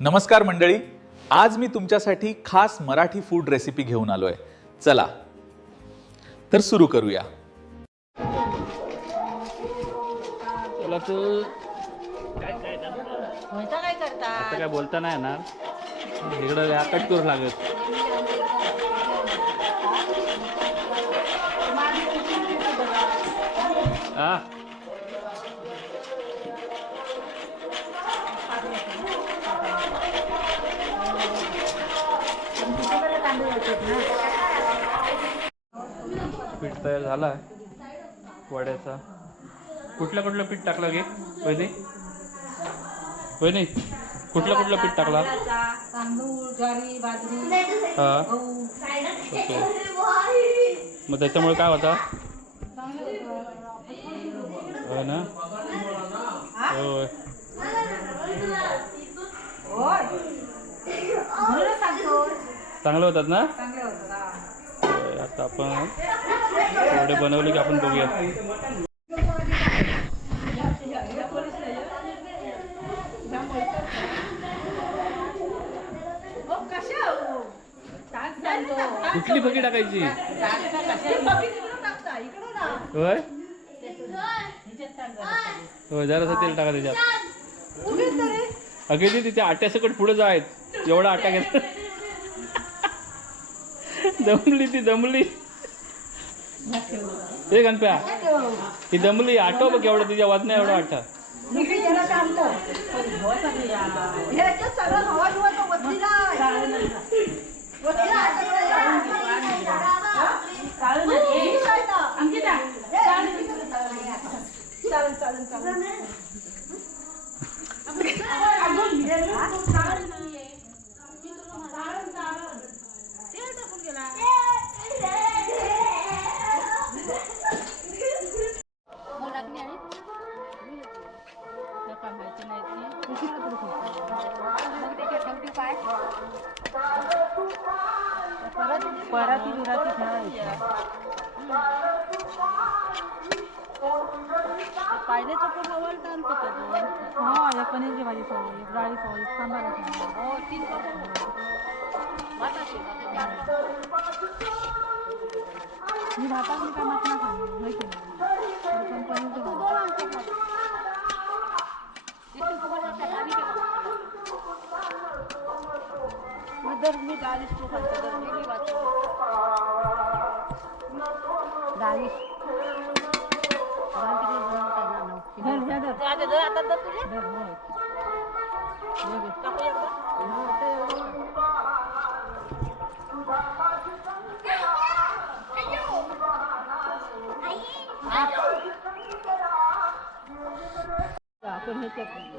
नमस्कार मंडळी, आज मी तुमच्यासाठी खास मराठी फूड रेसिपी घेऊन आलोय. चला तर सुरू करूया. तुला तू काय करता? आता काय बोलता नाही येणार, इकडं आकट करू लागत. हा पीठ तयार झाला आहे वड्याचा. कुठलं पीठ टाकलं गे वहिनी? वहिनी कुठलं पीठ टाकला? तांदूळ, ज्वारी, बाजरी, हा गहू. ओके. मग त्याच्यामुळे काय होता? होय ना? होय. म्हणूनच सांगतो. चांगलं होतात ना? चांगले होतात. होय, आता आपण वडे बनवले की आपण बघूया. कुठली फकी टाकायची? होय होय, जरासं तेल टाका त्याच्यात. अगे तिथे आट्यासकट पुढे जायत, एवढा आटा घेत. दमली ती दमली. हे गणप्या ती दमली. आटो बघ एवढं, तिच्या वाद नाही एवढा आटा. पायद्याचं खूप आवडतं आणि हा, एक पनीरची भाजी खाऊ, एक डाळी खाऊ, एक सांबार खाऊ. तीन मी भातात मी काय मटणा खाऊ माहिती नाही, पनीरची भाजी. दर मी डाळीच तू खातो, दर मी वाचतो डाळी.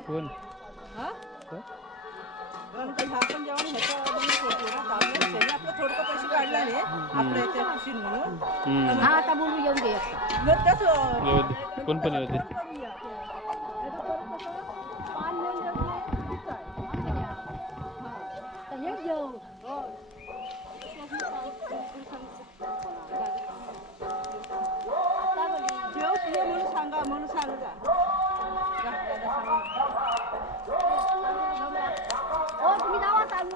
कोण? आपण जेवण आपलं थोडं पैसे काढला नाही आपल्या इथे खुशी म्हणून. हा, आता बोलू येऊन घे. कोण पण होते? म्हणून सांगा, म्हणून सांगा. तुम्ही नावा चालू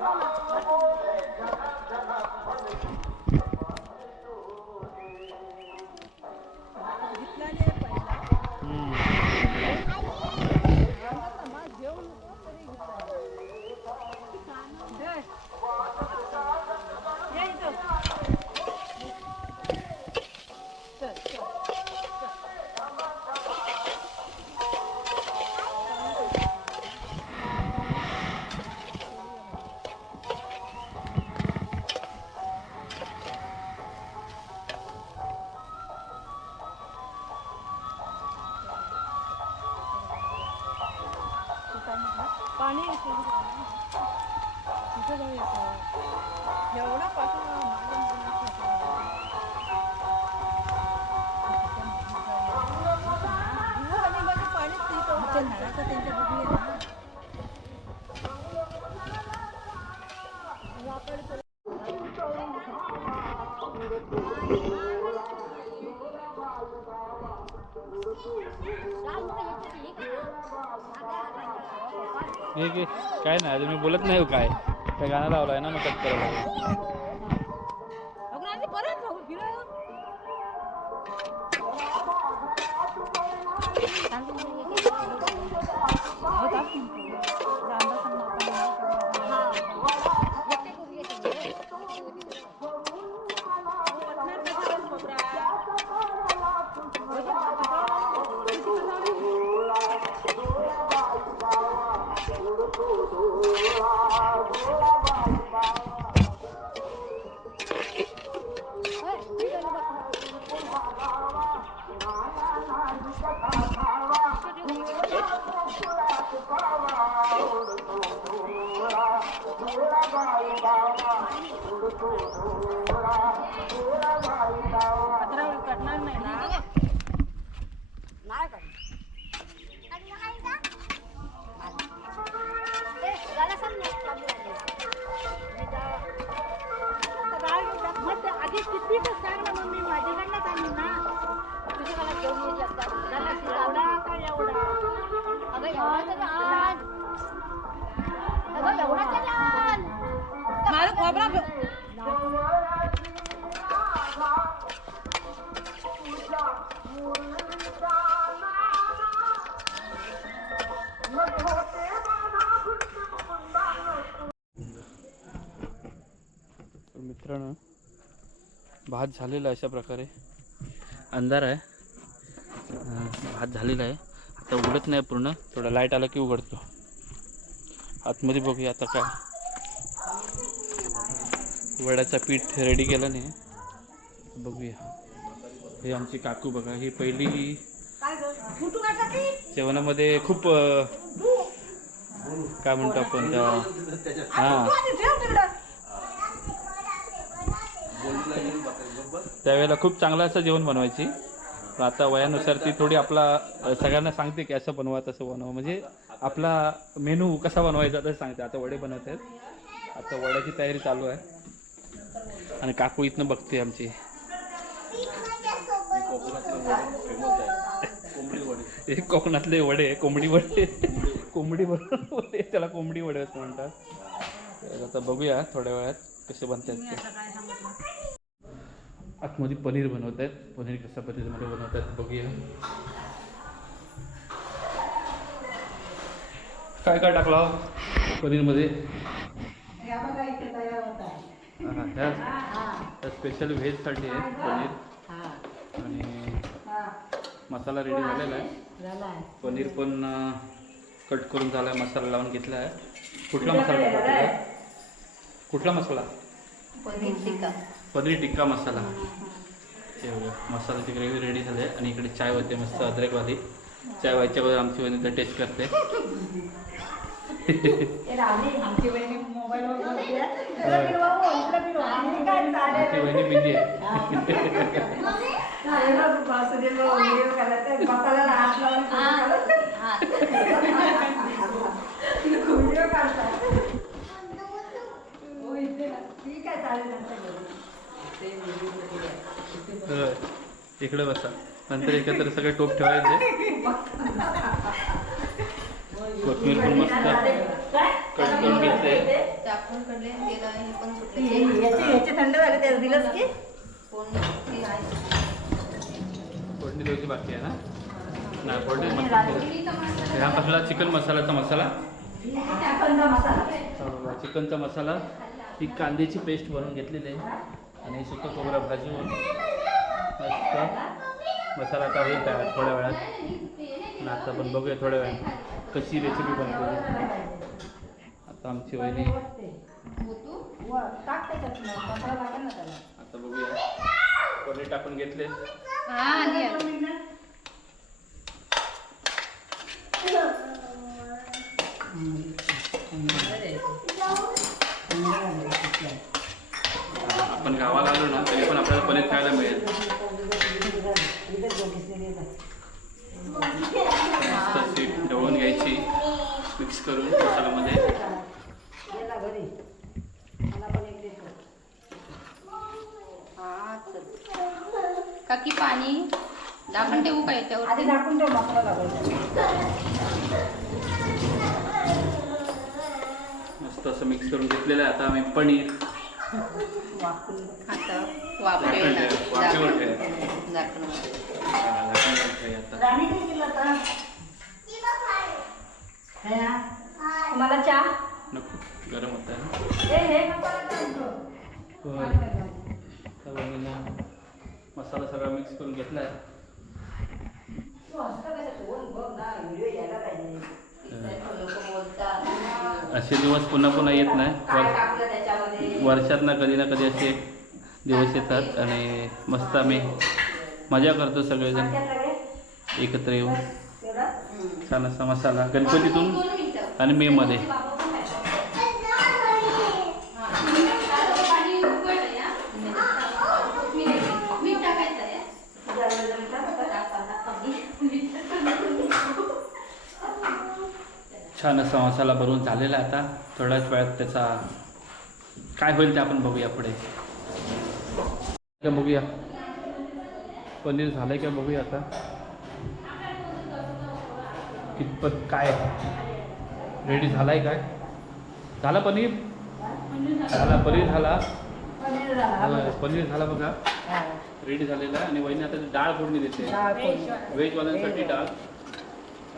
पाणी एवढा पासून हे काय नाही अजून मी बोलत नाही काय काय गाणं लावलं आहे ना मग कट करायला लागेल. मित्रांनो भात झालेला आहे अशा प्रकारे अंधार आहे भात झालेला आहे आता उघडत नाही पूर्ण थोडा लाईट आला की उघडतो आतमध्ये बघूया आता काय वड्याचा पीठ रेडी केला नाही बघूया हे आमची काकू बघा ही पहिली जेवणामध्ये खूप काय म्हणतो आपण त्या हां त्यावेळेला खूप चांगलं असं जेवण बनवायची पण आता वयानुसार ती थोडी आपला सगळ्यांना सांगते की असं बनवा तसं बनवा म्हणजे आपला मेनू कसा बनवायचा तसं सांगते आता वडे बनवत आहेत आता वड्याची तयारी चालू आहे आणि काकू इथनं बघते आमची एक कोकणातले वडे कोंबडी वडे त्याला कोंबडी वडे असं म्हणतात आता बघूया थोड्या वेळात कसे बनतात ते आतमध्ये पनीर बनवत आहेत पनीर कशा पद्धतीमध्ये बनवत आहेत बघूया काय काय टाकला पनीरमध्ये स्पेशल व्हेजसाठी आहे पनीर आणि मसाला रेडी झालेला आहे पनीर पण कट करून झाला आहे मसाला लावून घेतला आहे कुठला मसाला टाकला कुठला मसाला पनीर टिक्का मसाला हे बघा मसाल्याची ग्रेव्ही रेडी झाली आहे आणि इकडे चाय होते मस्त अद्रकवाली चाय व्हायच्या वेळेस आमची वहिनी तर टेस्ट करते आमची वहिनी बिझी आहे इकडे बसा नंतर एकत्र सगळे टोप ठेवायचे कोथमीर पण मस्त कट करून घेतले थंड झाले दिलंच की फोडणी द्यायची बाकी आहे ना नाही फोडणी हा कसला चिकन मसाल्याचा मसाला चिकनचा मसाला ही कांद्याची पेस्ट बनवून घेतलेली आहे आणि सुकं खोबरं भाजून मस्त मसाला आता होईल तयार थोड्या वेळात आणि आता पण बघूया थोड्या वेळात कशी रेसिपी बनवली आता आमची वहिनी आता बघूया पनीर टाकून घेतले आपण गावाला आलो ना तरी पण आपल्याला पनीर खायला मिळेल मस्त सीट ढवळून घ्यायची मिक्स करून मसाल्यामध्ये काकी पाणी झाकण ठेवू का याच्यावर झाकून ठेव मसाला मस्त असं मिक्स करून घेतलेलं आहे. आता आम्ही पनीर आता वाफेवर वाफेवर ठेवायचं. झाकण झाकण ठेवायचं आता. मला चहा नको, गरम होत आहे. मसाला सगळा मिक्स करून घेतला आहे. असे दिवस पुन्हा पुन्हा येत नाही. वर्षात कधी ना कधी असे दिवस येतात आणि मस्त आम्ही मजा करतो सगळेजण एकत्र येऊन. छान असा मसाला गणपतीतून आणि मेमध्ये. छान असा मसाला भरून झालेला आहे. आता थोड्याच वेळात त्याचा काय होईल ते आपण बघूया पुढे. बघूया पनीर झालंय का बघूया आता कितपत काय रेडी झालाय. काय झाला पनीर झाला. पनीर झाला पनीर झाला बघा रेडी झालेला आहे. आणि वहिनी आता डाळ फोडणी देते. व्हेजवाल्यांसाठी डाळ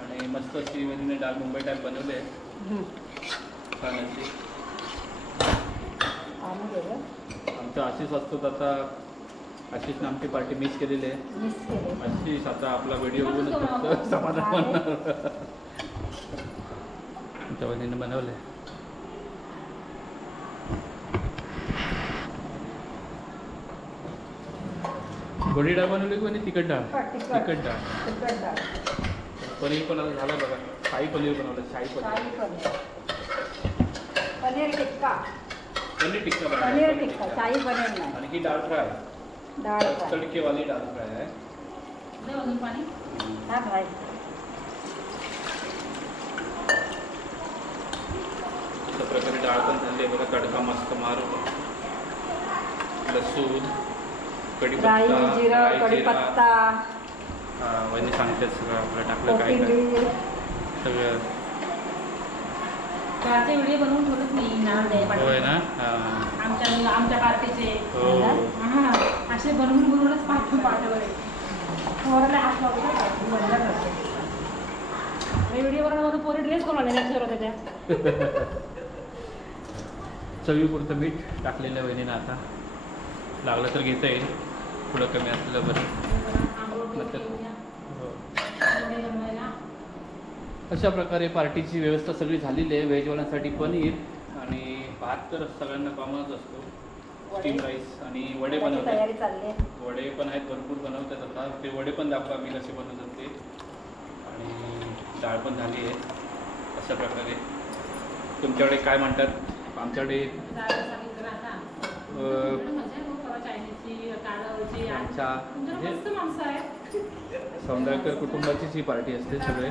आणि मस्त अशी वहिनीने डाळ मुंबई टाईप बनवली आहे. छान अशी. आमचं आशिष असतो तर आता आशिषने आमची पार्टी मिस केलेली आहे. आशिष आता आपला व्हिडिओ बघूनच फक्त समाधान बनणार. आमच्या वहिनीने बनवलं आहे. गोडी डाळ बनवली की आणि तिखट डाळ. तिखट डाळ. पनीर पण आता झालं बघा. शाही पनीर बनवलं. शाही पनीर पनीर टिक्का पनीर टिक्का पनीर बनवलं. टिक्का शाही पनीर नाही आणि ही डाळ फ्राय डाळ फ्राय. तडकेवाली डाळ फ्राय आहे. पाणी हा फ्राय. अशा प्रकारे डाळ पण झाली आहे बघा. तडका मस्त मारून लसूण कढीपत्ता राई जिरं राई, कढीपत्ता वहिनी सांगतात सगळं आपलं टाकलं काय काय कोथिंबीर सगळं. त्याचे व्हिडिओ बनवून ठेवत मी नाव द्यायला होय ना. आमच्या पार्टीचे हो असे बनवूनच पाठवले. थोडा हात लावला मी व्हिडिओ बनवून पोरी ड्रेस करून आले त्याच्या. चवीपुरतं मीठ टाकलेलं आहे वहिनीनं. आता लागलं तर घेता येईल. थोडं कमी असलेलं बरं. हो. अशा प्रकारे पार्टीची व्यवस्था सगळी झालेली आहे. व्हेजवाल्यांसाठी पनीर आणि भात तर सगळ्यांना कॉमनच असतो. स्टीम राईस आणि वडे बनवतात. तयारी चालली आहे. वडे पण आहेत भरपूर बनवतात. आता ते वडे पण दाखवा मी कसे बनवतात ते. आणि डाळ पण झाली आहे. अशा प्रकारे तुमच्याकडे काय म्हणतात. आमच्याकडे आमच्या म्हणजे सौंदर्यकर कुटुंबाचीच ही पार्टी असते सगळे.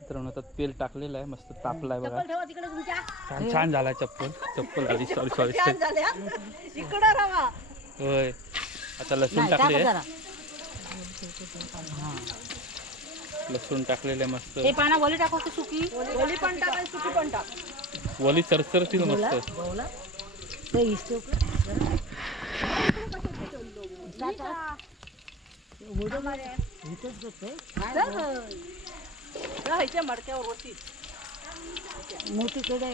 मित्रांनो आता तेल टाकलेलं आहे. मस्त तापलं आहे बघा. छान छान झाला चप्पल आधी. सॉरी होय. आता लसूण टाकले. लसूण टाकलेलं आहे मस्त. पाना वली टाकू की सुकी ओली पण टाक आणि सुकी पण टाक. वली चरचरतील मस्त. मडक्यावर होती मोठी कडे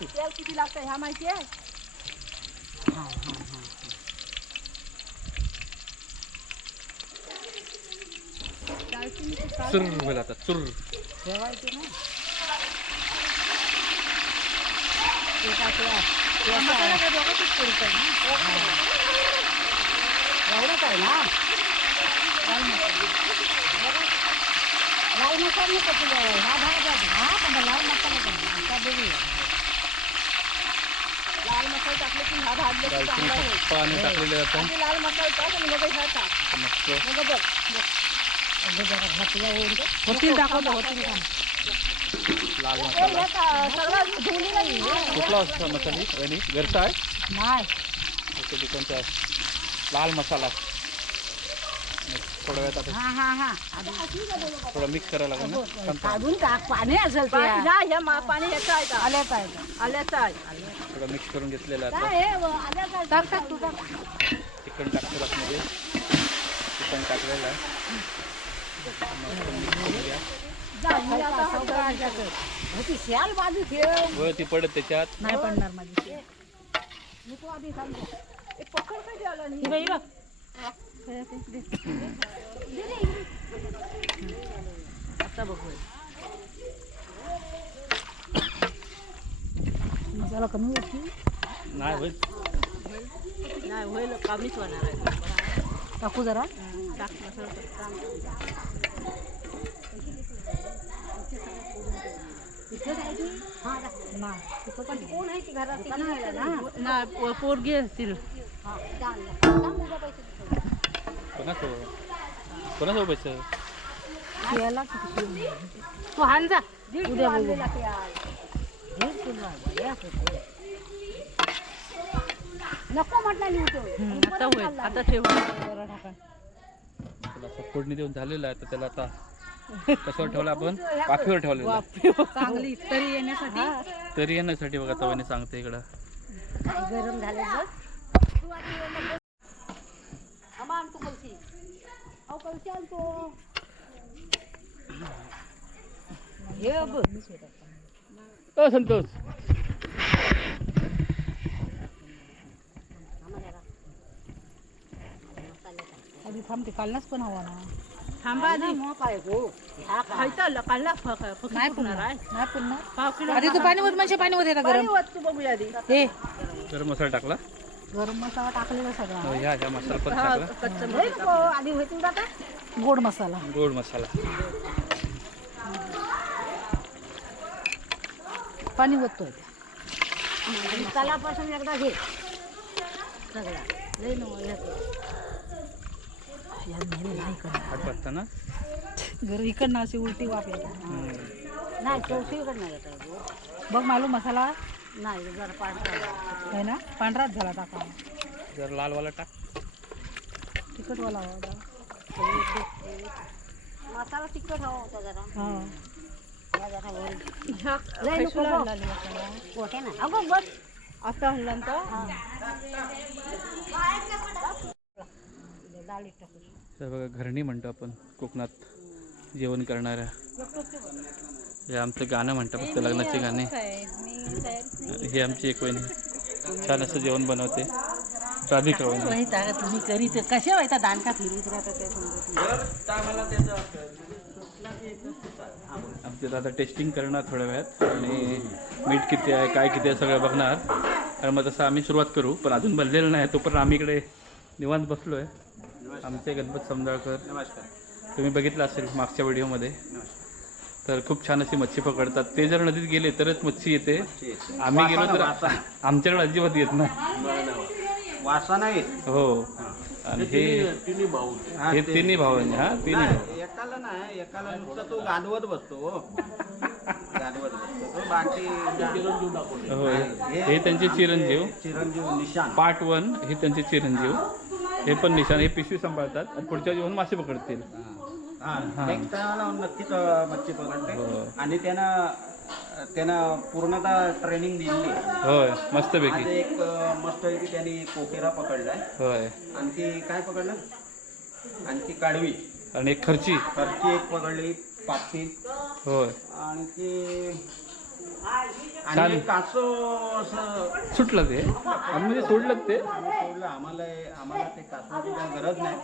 तेल किती लागतं ह्या माहिती आहे. चुर बोला आता चुर. ठेवायची ना एवढंच आहे ना. लाल मसाला कसं हा भाग हा पण लाल मसाला लाल मसाला टाकले की हा भाजले की चांगला होईल. पाणी टाकलेलं आहे आता. आधी लाल मसाला टाक आणि मग ह्या टाक. मस्त. मग बघ होतील दाखवतो होतील लाल मसाला सगळं धुवली नाही कुठला असतो मसाला वहिनी घरचा आहे. नाही ओके दुकानचा आहे. लाल मसाला थोड्या वेळात आता हा हा हा थोडं मिक्स करायला लागेल ना थांब, थांब. काढून टाक पाणी असेल ते पाणी ह्याचं आहे का आल्याचं आहे आल्याचं आहे थोडं मिक्स करून घेतलेलं आता काय आहे आल्याचं आहे टाक टाक तू टाक चिकन टाकतो आतमध्ये चिकन टाकलेलं आहे मस्त mix करून घ्या. श्याल बाजू ठेव व ती पडत त्याच्यात नाही पडणार माझी आता बघू मसाला कमी होती नाही होईल नाही होईल कमीच होणार आहे टाकू जरा टाक मसाला कोण आहे की घरात ना पोरगी असतील कोणासोबत पैसे याला किती तू हान जा उद्या बघू नको म्हटलं आता होईल आता ठेव जरा टाका त्याला असं फोडणी देऊन झालेलं आहे तर त्याला आता कशावर ठेवलं आपण वाफेवर ठेवलेलं आहे. चांगली तरी येण्यासाठी तरी येण्यासाठी बघा तवाने सांगते इकडं गरम झाले आणतो कलशी अहो कलशी आणतो हे बघ संतोष आधी थांबते कालनाच पण हवा ना थांबा आधी काय गो खायचं काढला नाही पुन्हा नाही पुन्हा पाव किलो आधी तू पाणी होत म्हणजे पाणी होत गरम वस्तू बघूया आधी हे गरम मसाला टाकला गरम मसाला टाकलेला सगळा ह्या मसाला पण टाकला कच्चं आधी होईल आता गोड मसाला गोड मसाला पाणी होतोय तलापासून एकदा घे सगळा लई आठ वाजता ना घर इकडनं अशी उलटी वाफ येते नाही चौशी नाही बघ मालूम मसाला नाही जरा पांढरा आहे ना पांढराच झाला टाका जर लालवाला टाक तिखटवाला हवा मसाला तिखट हवा होता जरा हा लई नको बघ. मोठे ना अगं बस आता हल्ल्यानंतर डाळीत टाकू तर बघा घरणी म्हणतो आपण कोकणात जेवण करणाऱ्या हे आमचं गाणं म्हणतं फक्त लग्नाचे गाणे हे आमची एक वहिनी छान असं जेवण बनवते राधिका वहिनी तुम्ही करीत कसे व्हायचा दांडका फिरवीत राहता आमचं आता टेस्टिंग करणार थोड्या वेळात आणि मीठ किती आहे काय किती आहे सगळं बघणार आणि मग तसं आम्ही सुरुवात करू पण अजून बनलेलं नाही तोपर्यंत आम्ही इकडे निवांत बसलो आहे आमचे गणपत समजाळकर तुम्ही बघितलं असेल मागच्या व्हिडिओमध्ये तर खूप छान अशी मच्छी पकडतात ते जर नदीत गेले तरच मच्छी येते आम्ही गेलो तर आमच्याकडे अजिबात येत नाही वासा नाही हो आणि हे तिन्ही भाऊ हा तिन्ही भाऊ एकाला नाही एकाला नुसतं तो गाडवत बसतो हो. गाडवत बसतो तो बाकी हो हे त्यांचे चिरंजीव चिरंजीव निशान पार्ट 1 हे त्यांचे चिरंजीव हे पण निशान हे पिशवी सांभाळतात आणि पुढच्या जेवण मासे पकडतील नेक्स्ट टाइमला नक्कीच मच्छी पकडते हो. आणि त्यानं पूर्णतः ट्रेनिंग दिली होय आज मस्तपैकी एक मस्तपैकी त्यांनी कोकेरा पकडलाय होय आणखी काय पकडलं आणखी काढवी आणि एक खर्ची खर्ची एक पकडली पापी होय आणखी छान. आणि एक कासव असं सुटलं ते आम्ही म्हणजे सोडलं ते आम्ही सोडलं आम्हाला ते कासवाची काही गरज नाही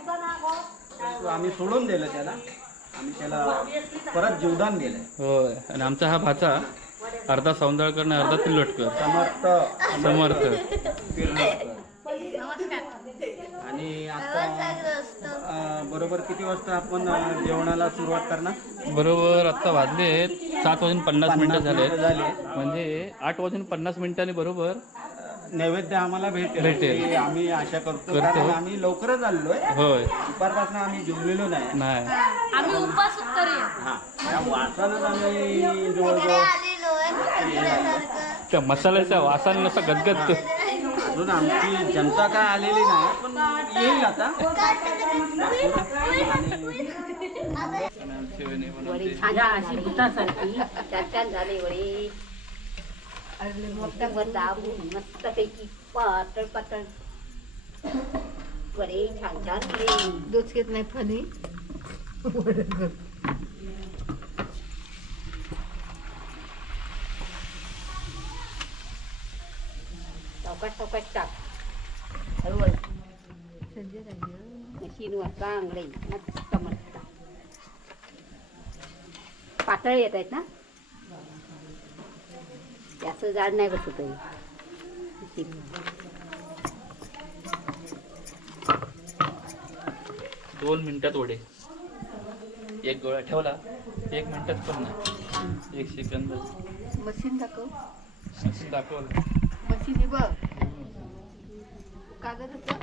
तर आम्ही सोडून दिलं त्याला आम्ही त्याला परत जीवदान दिलंय होय आणि आमचा हा भाचा अर्धा सौंदळकर आणि अर्धा तिल्लोटकर समर्थ आणि आता बरोबर किती वाजता आपण जेवणाला सुरुवात करणार बरोबर आत्ता वाजले 7:50 झाले झाले म्हणजे 8:50 बरोबर नैवेद्य आम्हाला भेटेल ही आम्ही आशा करतो कारण आम्ही लवकरच आलोय होय दुपारपासून आम्ही जेवलेलो नाही नाही आम्ही उपवास करूया हा त्या वासालाच आम्ही जवळजवळ त्या मसाल्याच्या वासाने नसा गदगद म्हणून आमची जनता काय आलेली नाही पण येईल आता. वडी छान अशी भुतासारखी छान छान झाले वडी. मोठ्यावर दाबून मस्तपैकी पातळ पातळ वडे छान छान वडे. डोचकेत नाही फणी टोकाट टाक हळूहळू मशीनवर चांगले मस्त मस्त पातळ येत आहेत ना, जास्त जाड नाही बसत आहे. 2 मिनिटात वडे. एक गोळा ठेवला 1 मिनिटात पण नाही, 1 सेकंद. मशीन दाखव. मशीन दाखवलं. मशीन बघ कागद होतं.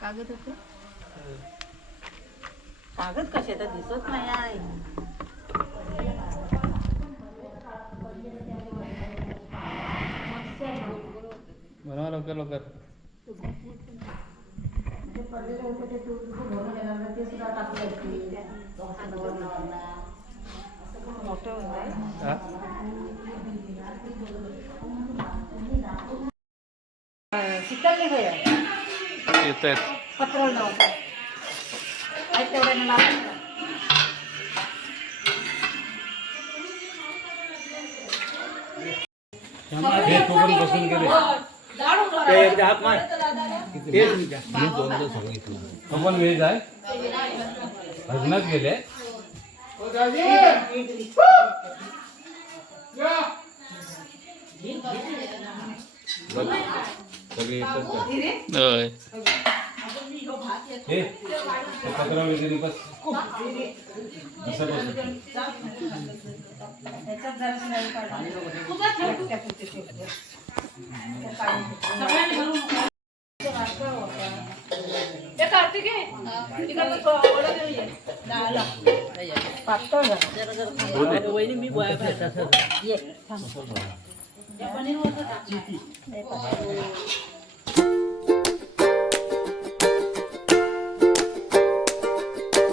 कागद होतं. कागद कशाचा दिसत नाही आहे. बनवा लवकर लवकर. हा? शिकले होय येत आहेत. पत्र नव्हतं तेवढ्यानं लागलं. आपण व्हेज आहे भजनात गेले. होय. पत्र वगैरे बस वहिनी मी ये